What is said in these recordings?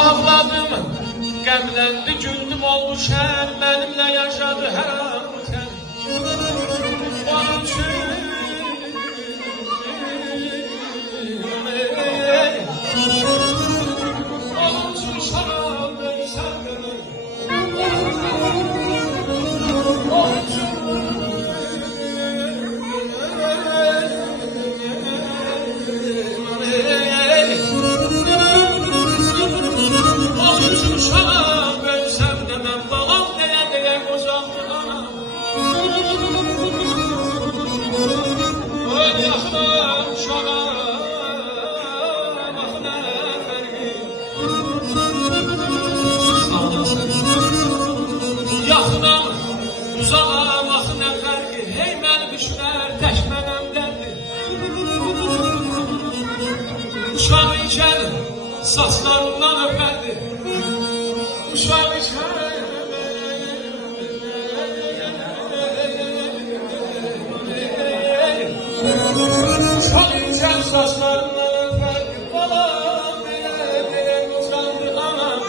Ağladım, qəmləndi, güldüm, oldu şən, mənimlə yaşadı hər an tən. Onun üçün şarab versən mənə. Onun üçün şarab versem de ben bağım diye uzandı anam. Öyle yakınım şarab ahına vergim. Yakınım uzağım ahına vergim. Hey mən düşlər təşmənəm derdi. Uşaq ikən saçlarından öperdi. Uşaq ikən saçlarından öperdi. Balam diye uzandı anam.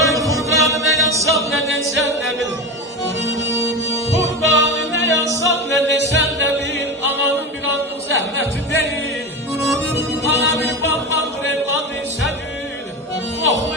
Ay kurbanı ne yazsam ne desen de bil. Kurbanı ne yazsam ne desen de bil. Amanın bir anlık zəhməti değil. Ana bir babamdır evladı sədir. Oxlu